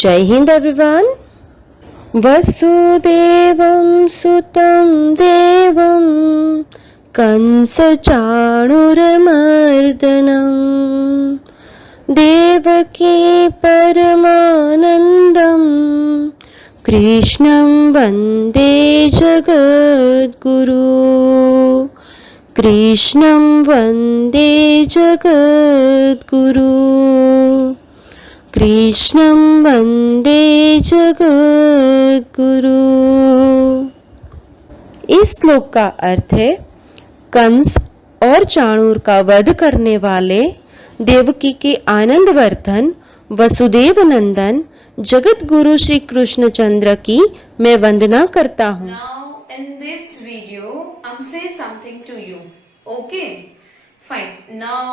जय हिंद एवरीवन। वसुदेवं सुतं देवं कंसचाणूरमर्दनं देवकी परमानन्दं कृष्णं वन्दे जगद्गुरु। कृष्णं वन्दे जगद्गुरु। कृष्णं वन्दे जगद्गुरु। इस श्लोक का अर्थ है कंस और चाणूर का वध करने वाले देवकी के आनंद वर्धन वसुदेव नंदन जगत गुरु श्री कृष्ण चंद्र की मैं वंदना करता हूँ। Now in this video I'm say something to you. Okay, fine. Now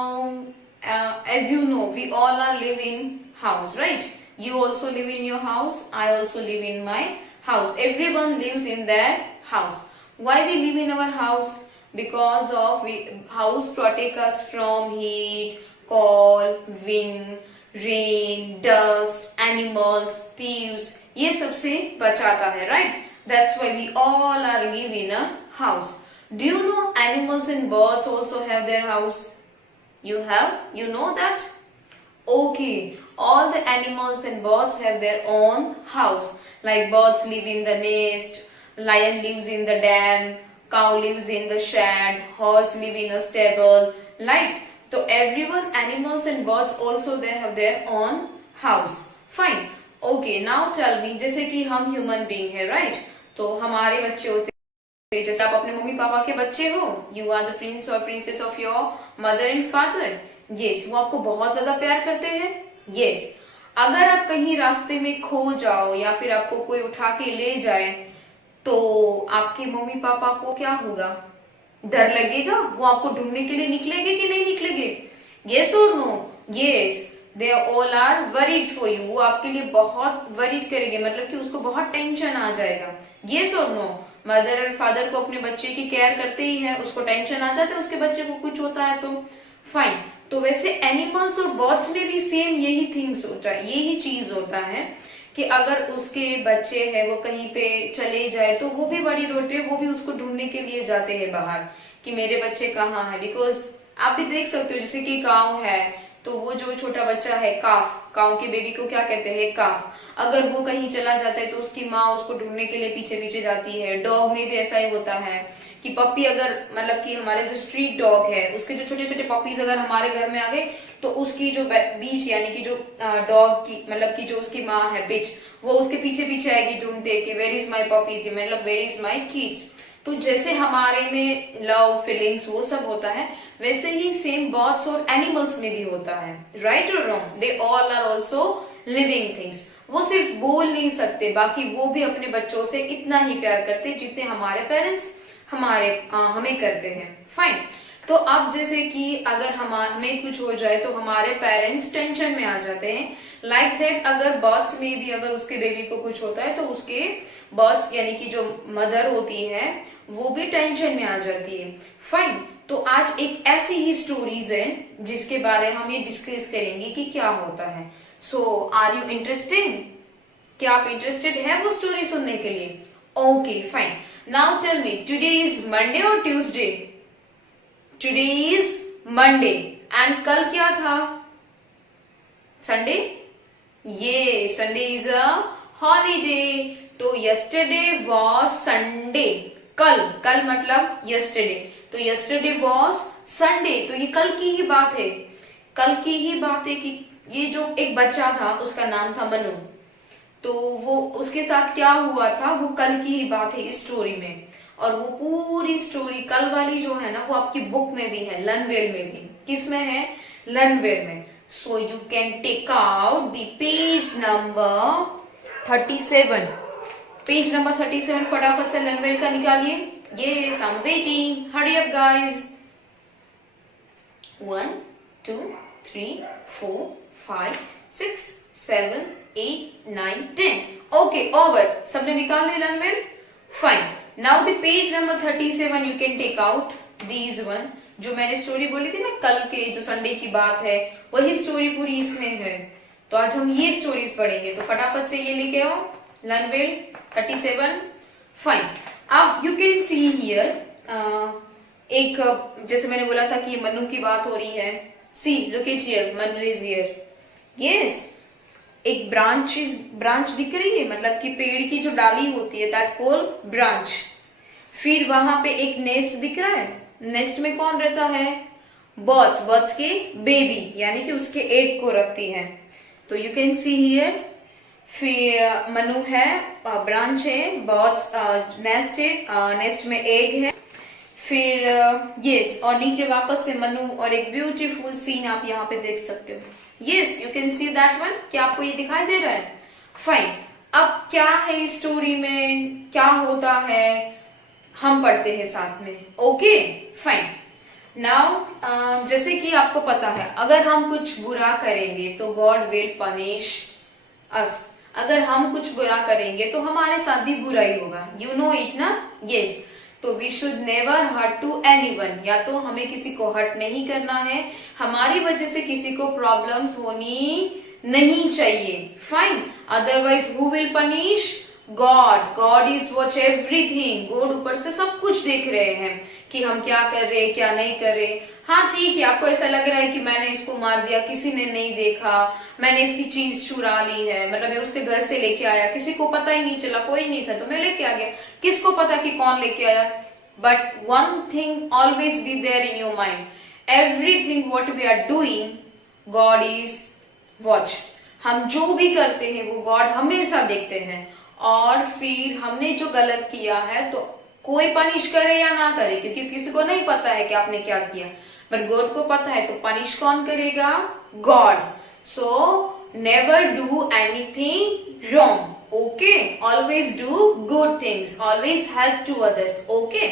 as you know we all are live in house, right? You also live in your house, I also live in my house. Everyone lives in their house. Why we live in our house? Because of house protect us from heat, cold, wind, rain, dust, animals, thieves. ये सबसे बचाता है, right? That's why we all are live in a house. Do you know animals and birds also have their house? You know that? Okay, all the animals and birds have their own house. Like birds live in the nest, lion lives in the den, cow lives in the shed, horse live in a stable. Like, so everyone, animals and birds also they have their own house. Fine. Okay, now tell me, जैसे कि हम human being है, right? तो हमारे बच्चे होते हैं, जैसे आप अपने मम्मी पापा के बच्चे हो, you are the prince or princess of your mother and father. Yes, वो आपको बहुत ज्यादा प्यार करते हैं. Yes. अगर आप कहीं रास्ते में खो जाओ या फिर आपको कोई उठा के ले जाए तो आपके मम्मी पापा को क्या होगा? डर लगेगा? वो आपको ढूंढने के लिए निकलेंगे कि नहीं निकलेंगे? Yes or no? Yes. They all are worried for you. वो आपके लिए बहुत worried करेंगे, मतलब कि उसको बहुत टेंशन आ जाएगा. Yes or no? मदर और फादर को अपने बच्चे की केयर करते ही है, उसको टेंशन आ जाता है उसके बच्चे को कुछ होता है तो. फाइन. तो वैसे एनिमल्स और बर्ड्स में भी सेम यही थिंग्स होता है, यही चीज होता है कि अगर उसके बच्चे हैं वो कहीं पे चले जाए तो वो भी बड़ी होते हैं, वो भी उसको ढूंढने के लिए जाते हैं बाहर कि मेरे बच्चे कहाँ है. बिकॉज आप भी देख सकते हो जैसे कि काऊ है तो वो जो छोटा बच्चा है काफ, काऊ के बेबी को क्या कहते हैं? काफ. अगर वो कहीं चला जाता है तो उसकी माँ उसको ढूंढने के लिए पीछे पीछे जाती है. डॉग में भी ऐसा ही होता है कि पप्पी अगर मतलब कि हमारे जो स्ट्रीट डॉग है उसके जो छोटे छोटे पपीज अगर हमारे घर में आ गए तो उसकी जो बीच यानी कि जो डॉग की मतलब कि जो उसकी माँ है बिच, वो उसके पीछे पीछे आएगी ढूंढते कि वेयर इज माई पपीज, मतलब वेयर इज माई किड्स. तो जैसे हमारे में लव फीलिंग्स वो सब होता है वैसे ही सेम बर्ड्स और एनिमल्स में भी होता है. राइट और wrong? They all are also living things. वो सिर्फ बोल नहीं सकते, बाकी वो भी अपने बच्चों से इतना ही प्यार करते जितने हमारे पेरेंट्स हमें करते हैं. फाइन. तो अब जैसे कि अगर हमें कुछ हो जाए तो हमारे पेरेंट्स टेंशन में आ जाते हैं. लाइक दैट अगर बर्ड्स में भी अगर उसके बेबी को कुछ होता है तो उसके बर्ड्स यानी कि जो मदर होती है वो भी टेंशन में आ जाती है. फाइन. तो आज एक ऐसी ही स्टोरीज है जिसके बारे में हम ये डिस्कस करेंगे कि क्या होता है. सो आर यू इंटरेस्टेड? क्या आप इंटरेस्टेड है वो स्टोरी सुनने के लिए? Okay fine. Now tell me, today is Monday or Tuesday? Today is Monday. And कल क्या था? Sunday? Yeah, Sunday is a holiday. तो yesterday was Sunday. कल मतलब yesterday. तो yesterday was Sunday. तो ये कल की ही बात है. कल की ही बात है कि ये जो एक बच्चा था उसका नाम था मनु. तो वो उसके साथ क्या हुआ था वो कल की ही बात है इस स्टोरी में. और वो पूरी स्टोरी कल वाली जो है ना वो आपकी बुक में भी है, लर्नवेल में भी. किस में है? लर्नवेल में. So you can take out the page number 37. Page number 37 फटाफट से लर्नवेल का निकालिए. Yes, I am waiting. Hurry up guys. 1 2 3 4 5 6 7 8 9 10. Okay, over. सबने निकाल दिया Learnwell? Fine. Now the page number 37 you can take out these one. जो मैंने story बोली थी ना कल के, जो संडे की बात है, वही स्टोरी पूरी इसमें है. तो आज हम ये स्टोरीज पढ़ेंगे, तो फटाफट से ये लेके आओ। Learn well 37 fine. अब यू कैन सी हियर एक जैसे मैंने बोला था कि मनु की बात हो रही है। See look it here, Manu is here. Yes, एक ब्रांच दिख रही है, मतलब कि पेड़ की जो डाली होती है दैट कॉल ब्रांच। फिर वहां पे एक नेस्ट दिख रहा है। नेस्ट में कौन रहता है? बर्ड्स। बर्ड्स के बेबी यानी कि उसके एग को रखती है। तो यू कैन सी हियर। फिर मनु है, ब्रांच है, बर्ड्स नेस्ट है, नेस्ट में एग है। फिर यस, और नीचे वापस से मनु और एक ब्यूटीफुल सीन आप यहाँ पे देख सकते हो। Yes, you can see that one. क्या आपको ये दिखाई दे रहा है? फाइन। अब क्या है इस स्टोरी में, क्या होता है, हम पढ़ते हैं साथ में। Okay fine. नाउ जैसे कि आपको पता है, अगर हम कुछ बुरा करेंगे तो गॉड विल पनिश अस। अगर हम कुछ बुरा करेंगे तो हमारे साथ भी बुरा ही होगा। यू नो इट ना? यस। तो we should never hurt to anyone. या तो हमें किसी को हर्ट नहीं करना है, हमारी वजह से किसी को प्रॉब्लम्स होनी नहीं चाहिए। Fine. Otherwise who will punish? God. God is watch everything. God ऊपर से सब कुछ देख रहे हैं कि हम क्या कर रहे, क्या नहीं कर रहे। हाँ ठीक है, आपको ऐसा लग रहा है कि मैंने इसको मार दिया, किसी ने नहीं देखा, मैंने इसकी चीज चुरा ली है, मतलब मैं उसके घर से लेके आया, किसी को पता ही नहीं चला, कोई नहीं था तो मैं लेके आ गया, किसको पता कि कौन लेके आया। But one thing always be there in your mind, everything what we are doing God is watch. हम जो भी करते हैं वो गॉड हमेशा देखते हैं। और फिर हमने जो गलत किया है तो कोई पनिश करे या ना करे, क्योंकि किसी को नहीं पता है कि आपने क्या किया, बट गॉड को पता है। तो पनिश कौन करेगा? God. So never do anything wrong. Okay, always do good things, always help to others. Okay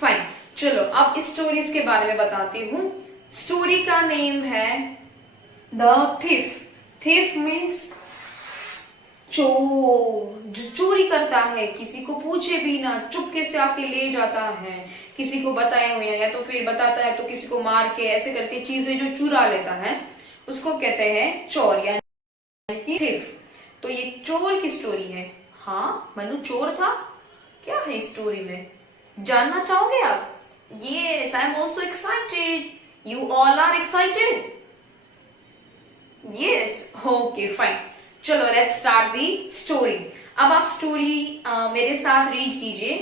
fine. चलो अब इस स्टोरीज के बारे में बताती हूँ। स्टोरी का नेम है द थिफ। थिफ मीन्स चोर, जो चोरी करता है, किसी को पूछे भी ना चुपके से आके ले जाता है, किसी को बताए हुए या तो फिर बताता है तो किसी को मार के ऐसे करके चीजें जो चुरा लेता है उसको कहते हैं चोर यानी कि थिफ। तो ये चोर की स्टोरी है। हाँ, मनु चोर था। क्या है इस स्टोरी में, जानना चाहोगे आप? Yes, I am also excited. You all are excited? Yes, okay fine. चलो लेट्स स्टार्ट दी स्टोरी। अब आप स्टोरी मेरे साथ रीड कीजिए।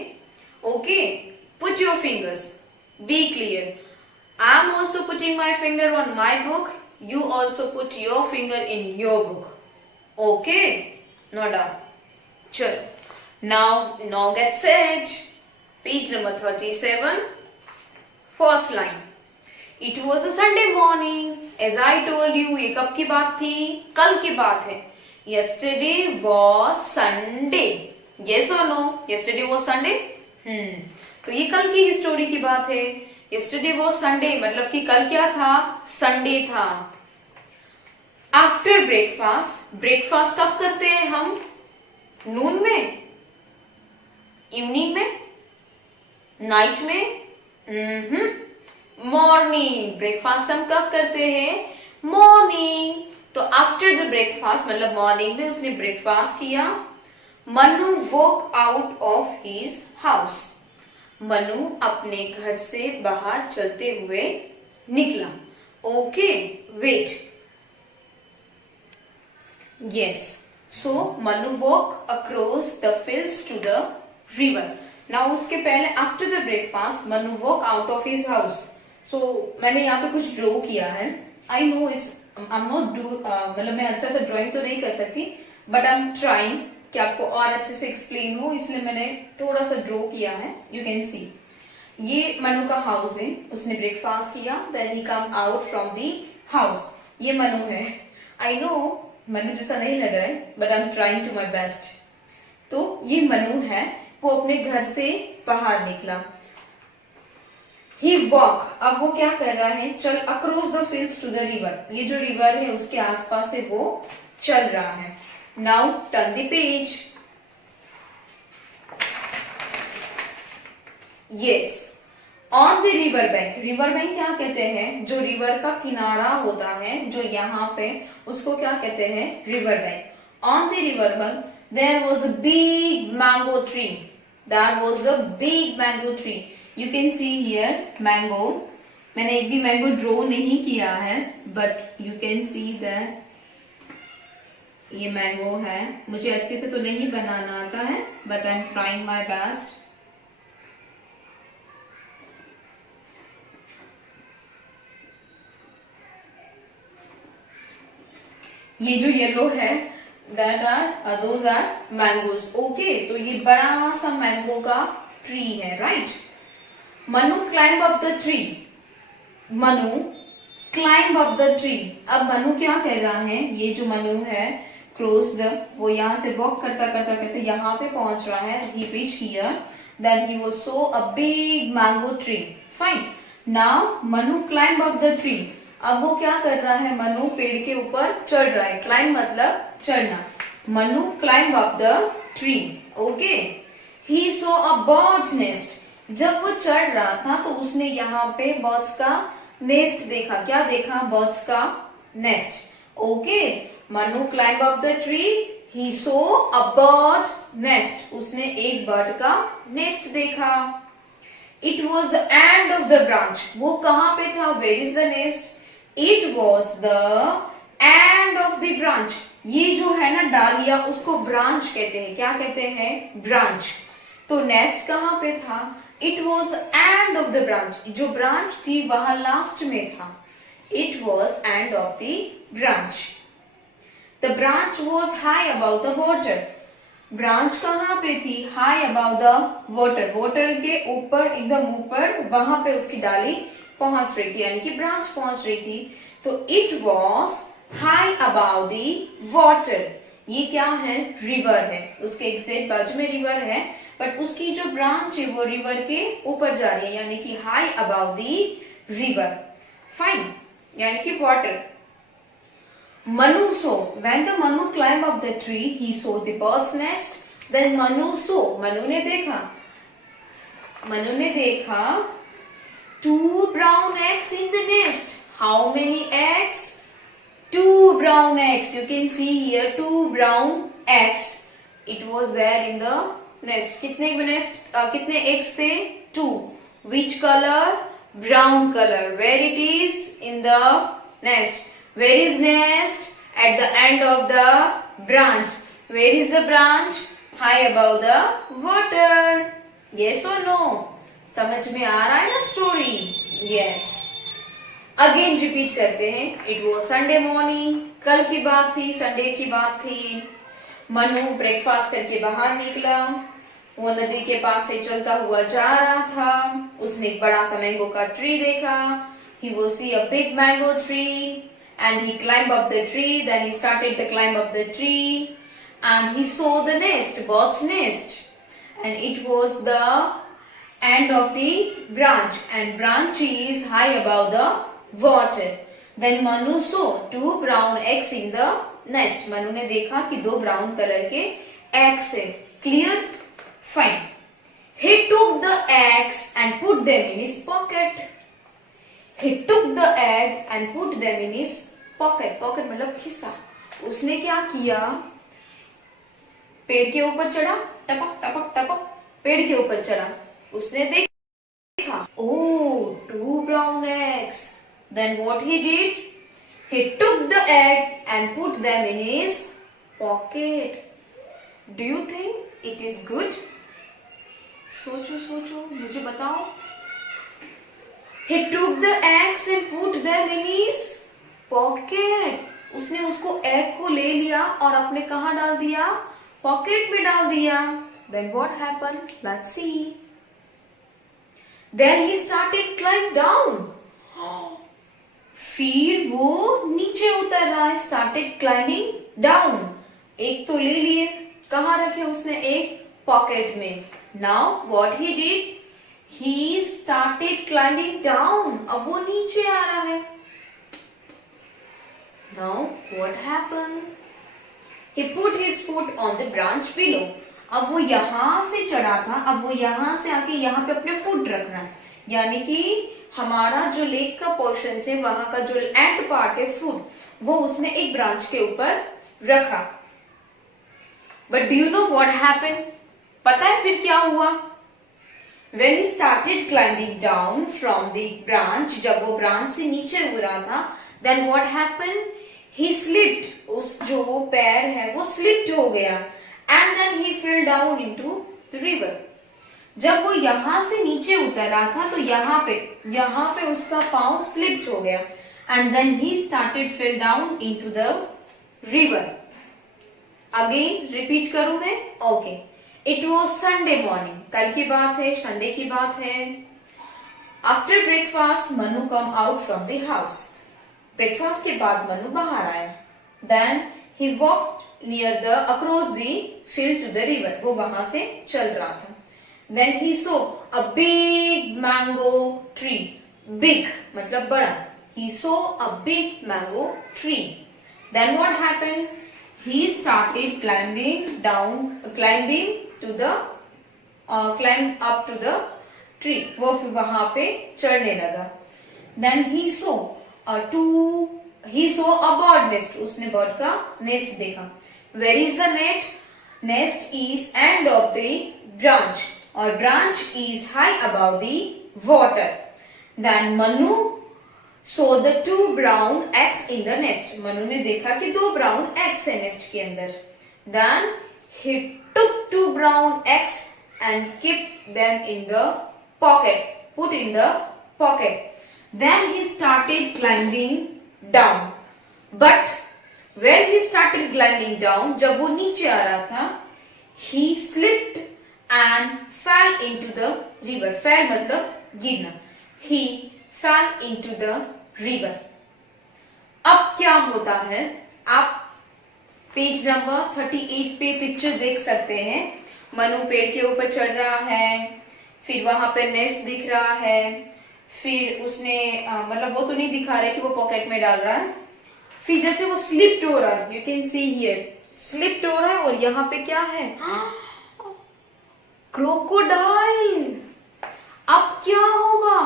Okay, put your fingers, be clear. I am also putting my finger on my book, you also put your finger in your book. Okay, no doubt. चलो now get set. Page number 37, first line. It was a Sunday morning, as I told you. ये कब की बात थी? कल की बात है। Yesterday was Sunday. Yes or no? Yesterday was Sunday. तो ये कल की स्टोरी की बात है। Yesterday was Sunday मतलब कि कल क्या था? संडे था। आफ्टर ब्रेकफास्ट, ब्रेकफास्ट कब करते हैं हम? नून में, इवनिंग में, नाइट में? मॉर्निंग। ब्रेकफास्ट हम कब करते हैं? मॉर्निंग। तो आफ्टर द ब्रेकफास्ट मतलब मॉर्निंग में उसने ब्रेकफास्ट किया। Manu walk out of his house. Manu अपने घर से बाहर चलते हुए निकला। Okay wait, yes. So Manu walk across the fields to the river. Now उसके पहले after the breakfast Manu walk out of his house. So मैंने यहाँ पे कुछ ड्रॉ किया है। आई नो इट्स मतलब मैं अच्छा सा ड्राइंग तो नहीं कर सकती, बट आई एम ट्राइंग कि आपको और अच्छे से एक्सप्लेन हो, इसलिए मैंने थोड़ा सा ड्रॉ किया है। यू कैन सी ये मनु का हाउस है। उसने ब्रेकफास्ट किया, then he come out from the house. ये मनु है। आई नो मनु जैसा नहीं लग रहा है, but I am trying to my best. तो ये मनु है, वो अपने घर से बाहर निकला। ही वॉक, अब वो क्या कर रहा है? चल across the fields to the river. ये जो रिवर है उसके आसपास से वो चल रहा है। Now turn the page. Yes, on the river bank, river bank क्या कहते हैं, जो रिवर का किनारा होता है जो यहाँ पे, उसको क्या कहते हैं, river bank. On the river bank there was a big mango tree, that was a big mango tree. You can see here mango, मैंने एक भी मैंगो ड्रॉ नहीं किया है, but you can see that ये मैंगो है। मुझे अच्छे से तो नहीं बनाना आता है, but I am trying my best. ये जो येलो है that are those are mangoes. Okay, तो ये बड़ा सा मैंगो का ट्री है, right. Manu climb up the tree, Manu climb up the tree. अब मनु क्या कर रहा है, ये जो मनु है क्रॉस द, वो यहाँ से वॉक करता करता करते यहाँ पे पहुंच रहा है। He reach here, then he was so a big mango tree. Fine, now Manu climb up the tree. अब वो क्या कर रहा है, मनु पेड़ के ऊपर चढ़ रहा है। क्लाइंब मतलब चढ़ना। Manu climb up the tree. Okay, he saw a bird's nest. जब वो चढ़ रहा था तो उसने यहाँ पे बर्ड्स का नेस्ट देखा। क्या देखा, बर्ड्स का nest. Okay, Manu climb up the tree, he saw a bird nest. उसने एक बर्ड का नेस्ट देखा। It was the end of the branch. वो कहाँ पे था, where is the nest, it was the end of the branch. ये जो है ना डालिया, उसको ब्रांच कहते हैं। क्या कहते हैं, ब्रांच। तो नेस्ट कहाँ पे था, it was and of the branch. जो ब्रांच थी वहां लास्ट में था। It was and of the branch. The branch was high about the water. Branch कहाँ पे थी, high about the water. Water के ऊपर, एकदम ऊपर, वहां पे उसकी डाली पहुंच रही थी, यानी कि ब्रांच पहुंच रही थी। तो it was high about the water. ये क्या है, रिवर है। उसके एग्जैक्ट बाजू में रिवर है, बट उसकी जो ब्रांच है वो रिवर के ऊपर जा रही है, यानी कि high about the river. Fine, यानी कि water. Manu saw, when the Manu climbed up the tree, he saw the bird's nest. Then Manu saw, Manu ने देखा 2 brown eggs in the nest. How many eggs? 2 brown eggs. You can see here 2 brown eggs. It was there in the nest. कितने eggs थे? 2. Which color? Brown color. Where it is? In the nest. Where is nest? At the end of the branch. Where is the branch? High above the water. Yes or no? समझ में आ रहा है ना story? Yes. Again repeat करते हैं. It was Sunday morning. कल की बात थी, संडे की बात थी। मनु ब्रेकफास्ट करके बाहर निकला। वो नदी के पास से चलता हुआ जा रहा था। उसने एक बड़ा सा मैंगो का ट्री देखा। He was see a big mango tree. And he climbed up the tree. Then he started to climb up the tree, and he saw the nest, bird's nest, and it was the end of the branch, and branch is high above the water. Then Manu saw 2 brown eggs in the nest. Manu ने देखा कि 2 brown color के eggs है. Clear? Fine. He took the eggs and put them in his pocket. He took the egg and put them in his pocket. Pocket मतलब खिस्सा. उसने क्या किया, पेड़ के ऊपर चढ़ा, टपक टपक टपक पेड़ के ऊपर चढ़ा। उसने देखा, oh, 2 brown eggs. Then what he did? He took the egg and put them in his pocket. Do you think it is good? सोचो सोचो, मुझे बताओ। He took the eggs and put them in his pocket. उसने उसको egg को ले लिया और अपने कहाँ डाल दिया, पॉकेट में डाल दिया। Then what happened? Let's see. Then he started climb down. फिर वो नीचे उतर रहा है, started climbing down. एक तो ले लिए, कहाँ रखे उसने, एक पॉकेट में। Now what he did? He started climbing down. अब वो नीचे आ रहा है। Now what happened? He put his foot on the branch below. अब वो यहाँ से चढ़ा था, अब वो यहाँ से आके यहाँ पे अपने फुट रख रहा है, यानी कि हमारा जो लेग का पोर्शन है, वहां का जो एंड पार्ट है फुट, वो उसने एक ब्रांच के ऊपर रखा। But do you know what happened? पता है फिर क्या हुआ? When he started climbing down from the branch, जब वो ब्रांच से नीचे हो रहा था, then what happened? He slipped. उस जो पैर है वो slipped हो गया, and then he fell down into the river. जब वो यहाँ से नीचे उतर रहा था तो यहाँ पे उसका पाँव slipped हो गया, and then he started fell down into the river. Again repeat करूँ मैं? Okay. It was Sunday morning. कल की बात है, संडे की बात है. After breakfast, Manu come out from the house. Breakfast के बाद मनु बाहर आया. Then he walked across the field to the river. वो वहां से चल रहा था. Then he saw a big mango tree. Big मतलब बड़ा. He saw a big mango tree. Then what happened? He started climbing up to the tree. वो फिर वहां पे चढ़ने लगा. Then he saw a bird nest. उसने bird का nest देखा. Where is the nest is end of the branch, और branch is high above the water. Then Manu saw the 2 brown eggs in the nest. Manu ने देखा कि 2 brown eggs है nest के अंदर. Then he took 2 brown eggs and kept them in the pocket. Then he started climbing down. But when he started climbing down, जब वो नीचे आ रहा था, he slipped and fell into the river. Fell मतलब गिरना. He fell into the river. अब क्या होता है? आप पेज नंबर 38 पे पिक्चर देख सकते हैं. मनु पेड़ के ऊपर चढ़ रहा है, फिर वहां पे नेस्ट दिख रहा है, फिर उसने मतलब वो तो नहीं दिखा रहा है कि वो पॉकेट में डाल रहा है. फिर जैसे वो स्लिप्ड हो रहा है, you can see here, slipped हो रहा है, और यहाँ पे क्या है? क्रोकोडाइल. अब क्या होगा?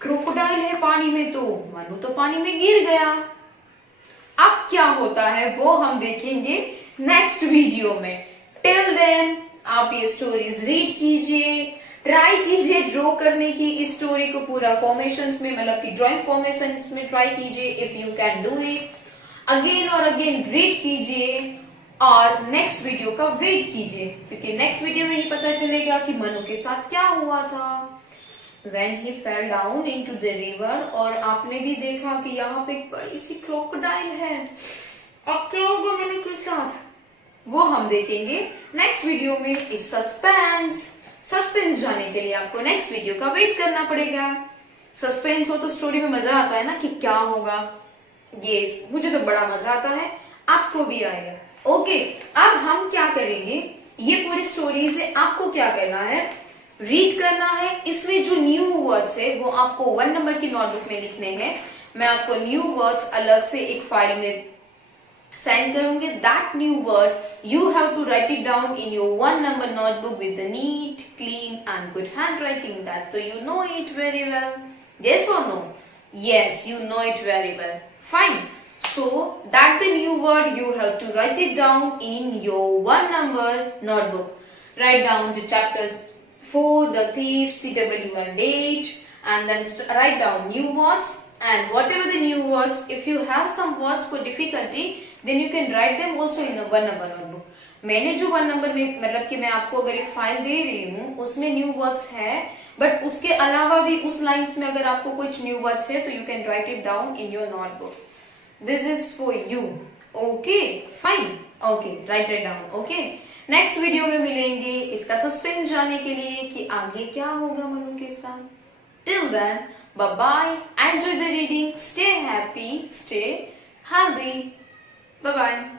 क्रोकोडाइल है पानी में, तो मनु तो पानी में गिर गया. अब क्या होता है वो हम देखेंगे नेक्स्ट वीडियो में. टिल देन आप ये स्टोरीज रीड कीजिए, ट्राई कीजिए ड्रॉ करने की इस स्टोरी को पूरा फॉर्मेशंस में, मतलब कि ड्राइंग फॉर्मेशंस में ट्राई कीजिए. If you can do it, again और अगेन रीड कीजिए और नेक्स्ट वीडियो का वेट कीजिए, क्योंकि नेक्स्ट वीडियो में ही पता चलेगा कि मनु के साथ क्या हुआ था when he fell down into the river. और आपने भी देखा कि यहाँ पे एक बड़ी सी क्रोकोडाइल है. अब क्या होगा मनु के साथ वो हम देखेंगे नेक्स्ट वीडियो में. इस सस्पेंस जाने के लिए आपको नेक्स्ट वीडियो का वेट करना पड़ेगा. सस्पेंस हो तो स्टोरी में मजा आता है ना कि क्या होगा. यस, मुझे तो बड़ा मजा आता है, आपको भी आएगा. ओके, अब हम क्या करेंगे, ये पूरी स्टोरी से आपको क्या करना है, रीड करना है. इसमें जो न्यू वर्ड्स है वो आपको 1 नंबर की नोटबुक में लिखने हैं. मैं आपको न्यू वर्ड्स अलग से एक फाइल में सेंड करूंगी. That new word you have to write it down in your 1 number notebook with the neat, clean and good handwriting. That so you know it very well. Yes or no? Yes, you know it very well. Fine. So that the new word you have to write it down in your 1 number notebook. Write down the chapter 4, the thief, CW and date, and then write down new words. And whatever the new words, if you have some words for difficulty, then you can write them also in a 1 number notebook. मैंने जो 1 number में, मतलब कि मैं आपको अगर एक file दे रही हूँ उसमें न्यू वर्ड्स है, बट उसके अलावा भी उस लाइंस में अगर आपको कुछ न्यू वर्ड्स है तो you can write it down in your notebook. This is for you. Okay, fine. Okay, right it down. Okay, next video में मिलेंगे इसका सस्पेंस जाने के लिए कि आगे क्या होगा मनु के साथ. Till then, bye bye, enjoy the reading, stay happy, stay healthy. Bye bye.